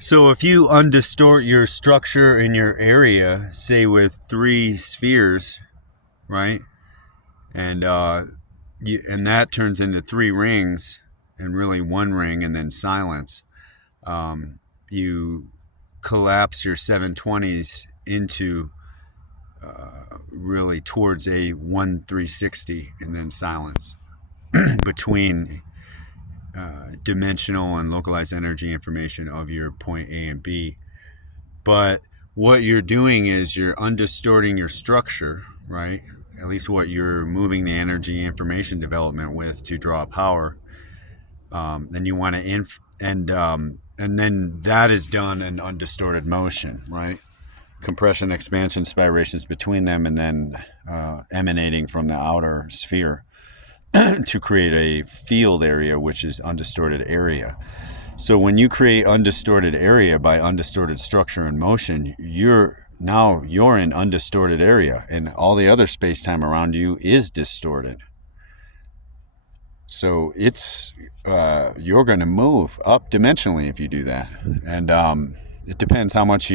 So if you undistort your structure in your area, say with 3 spheres, right, and and that turns into 3 rings, and really 1 ring, and then silence. You collapse your 720s into really towards a 1 360, and then silence between dimensional and localized energy information of your point A and B. But what you're doing is you're undistorting your structure, right? At least what you're moving the energy information development with to draw power. Then you want to and then that is done in undistorted motion, right? Compression, expansion, spirations between them, and then emanating from the outer sphere to create a field area, which is undistorted area. So when you create undistorted area by undistorted structure and motion, you're in undistorted area, and all the other space-time around you is distorted. So it's you're going to move up dimensionally if you do that, and it depends how much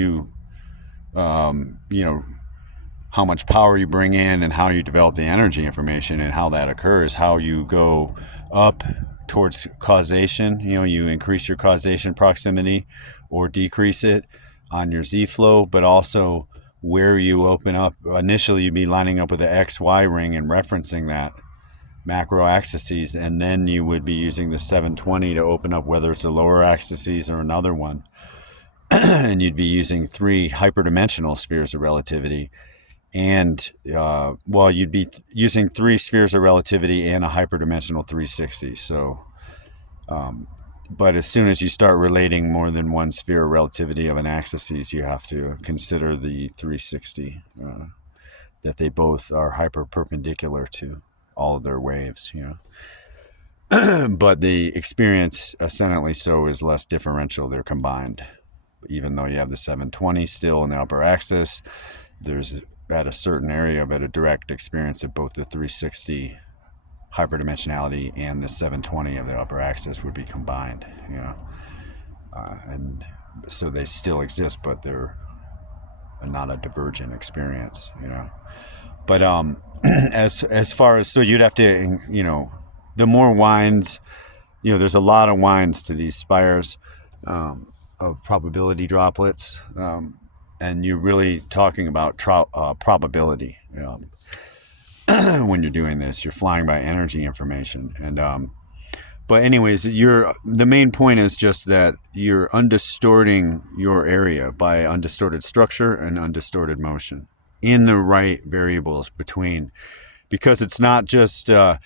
how much power you bring in and how you develop the energy information and how that occurs, how you go up towards causation. You increase your causation proximity or decrease it on your Z-flow, but also where you open up. Initially, you'd be lining up with the XY ring and referencing that macro axes, and then you would be using the 720 to open up whether it's the lower axes or another one. And you'd be using 3 hyperdimensional spheres of relativity. And, you'd be using 3 spheres of relativity and a hyperdimensional 360. So, but as soon as you start relating more than one sphere of relativity of an axis, you have to consider the 360, that they both are hyperperpendicular to all of their waves, But the experience, ascendantly so, is less differential. They're combined. Even though you have the 720 still in the upper axis, there's at a certain area of it a direct experience of both the 360 hyperdimensionality and the 720 of the upper axis would be combined, and so they still exist, but they're not a divergent experience, But as far as, so you'd have to, the more winds, there's a lot of winds to these spires of probability droplets. And you're really talking about probability when you're doing this. You're flying by energy information, and but anyways, the main point is just that you're undistorting your area by undistorted structure and undistorted motion in the right variables between, because it's not just you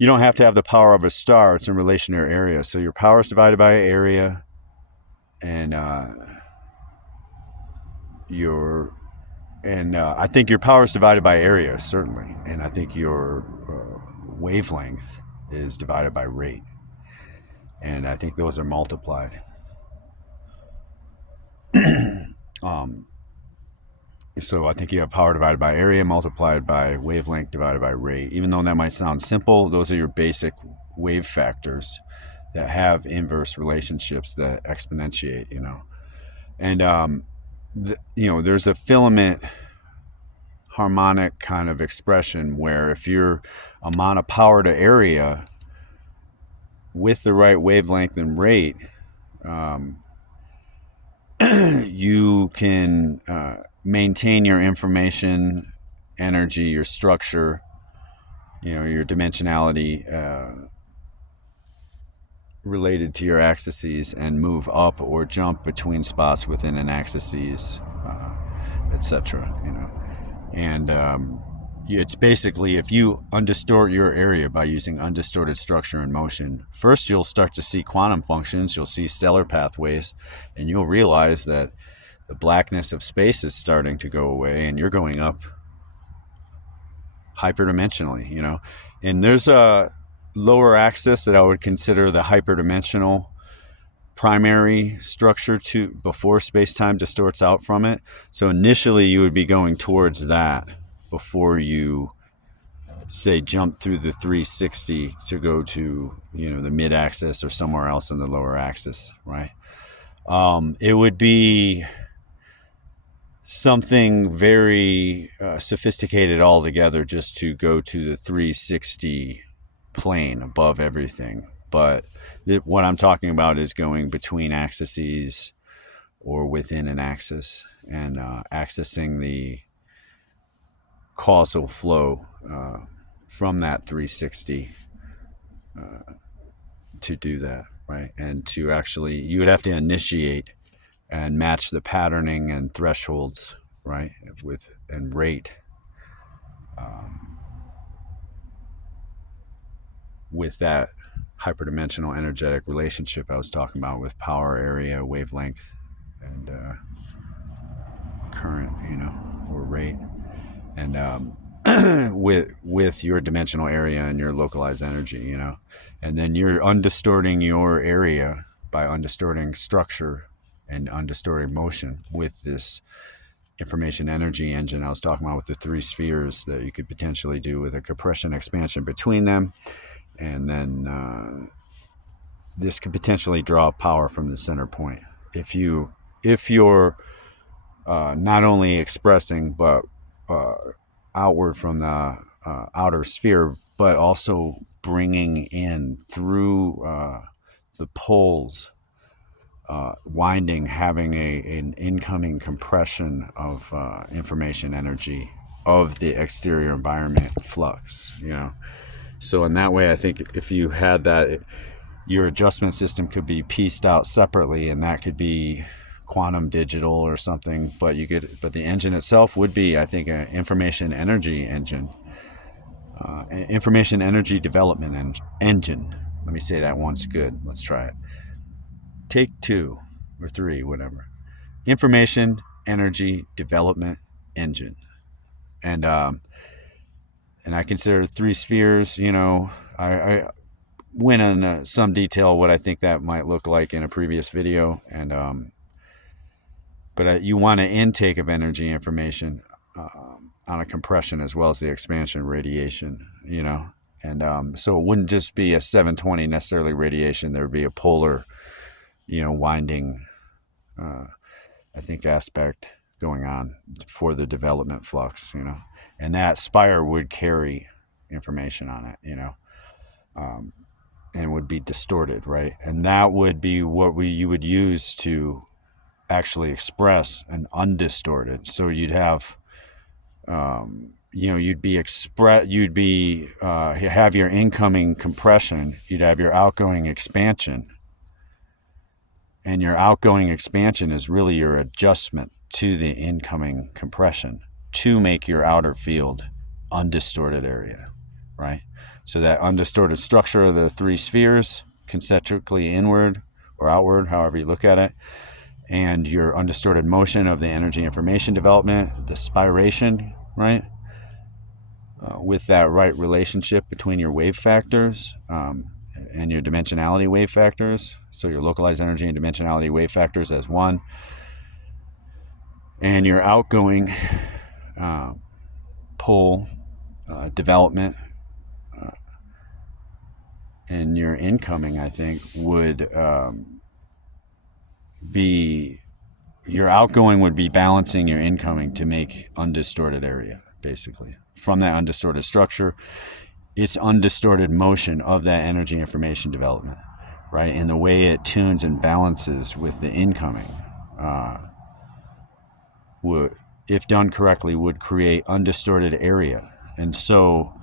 don't have to have the power of a star. It's in relation to your area. So your power is divided by area, and I think your power is divided by area, certainly, and I think your wavelength is divided by rate, and I think those are multiplied. So I think you have power divided by area multiplied by wavelength divided by rate. Even though that might sound simple, those are your basic wave factors that have inverse relationships that exponentiate, and there's a filament harmonic kind of expression where if you're amount of power to area with the right wavelength and rate, you can maintain your information, energy, your structure, your dimensionality related to your axes, and move up or jump between spots within an axis, etc. And it's basically, if you undistort your area by using undistorted structure and motion, first you'll start to see quantum functions, you'll see stellar pathways, and you'll realize that the blackness of space is starting to go away, and you're going up hyperdimensionally, And there's a lower axis that I would consider the hyperdimensional primary structure before space-time distorts out from it. So initially you would be going towards that before you, say, jump through the 360 to go to, the mid-axis or somewhere else in the lower axis, right? It would be something very sophisticated altogether just to go to the 360 plane above everything. But what I'm talking about is going between axes or within an axis and accessing the causal flow from that 360 to do that, right? And to actually, you would have to initiate and match the patterning and thresholds, right? With and rate with that hyperdimensional energetic relationship I was talking about with power, area, wavelength, and current, or rate, and with your dimensional area and your localized energy, and then you're undistorting your area by undistorting structure and undistorting motion with this information energy engine I was talking about, with the 3 spheres that you could potentially do with a compression expansion between them. And then this could potentially draw power from the center point if you're not only expressing but outward from the outer sphere, but also bringing in through the poles, winding, having an incoming compression of information energy of the exterior environment flux, So in that way, I think if you had that, your adjustment system could be pieced out separately, and that could be quantum digital or something. But the engine itself would be, I think, an information energy engine, information energy development engine. Let me say that once. Good. Let's try it. Take 2 or 3, whatever. Information energy development engine, and I consider 3 spheres. I went in some detail what I think that might look like in a previous video, and but you want an intake of energy information on a compression as well as the expansion radiation, and so it wouldn't just be a 720 necessarily radiation. There would be a polar, winding, I think, aspect going on for the development flux, and that spire would carry information on it, and would be distorted, right? And that would be what you would use to actually express an undistorted. So you'd have, you'd have your incoming compression, you'd have your outgoing expansion, and your outgoing expansion is really your adjustment to the incoming compression to make your outer field undistorted area, right? So that undistorted structure of the 3 spheres, concentrically inward or outward, however you look at it, and your undistorted motion of the energy information development, the spiration, right? With that right relationship between your wave factors and your dimensionality wave factors. So your localized energy and dimensionality wave factors as one, and your outgoing pole development and your incoming, I think, would be, your outgoing would be balancing your incoming to make undistorted area, basically. From that undistorted structure, it's undistorted motion of that energy information development, right? And the way it tunes and balances with the incoming would, if done correctly, would create undistorted area. And so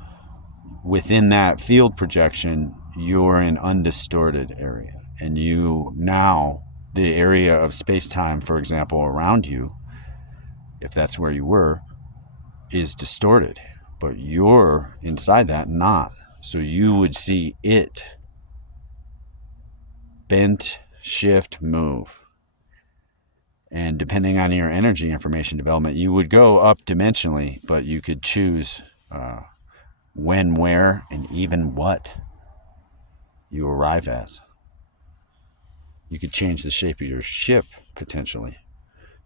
within that field projection, you're in undistorted area. And the area of space-time, for example, around you, if that's where you were, is distorted. But you're inside that not. So you would see it bent, shift, move. And depending on your energy information development, you would go up dimensionally, but you could choose when, where, and even what you arrive as. You could change the shape of your ship, potentially.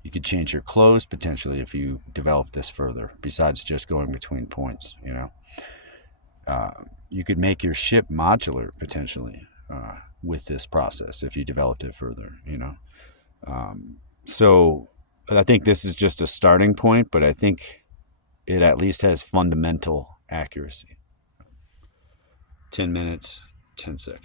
You could change your clothes, potentially, if you develop this further, besides just going between points, You could make your ship modular, potentially, with this process, if you developed it further, So I think this is just a starting point, but I think it at least has fundamental accuracy. 10 minutes, 10 seconds.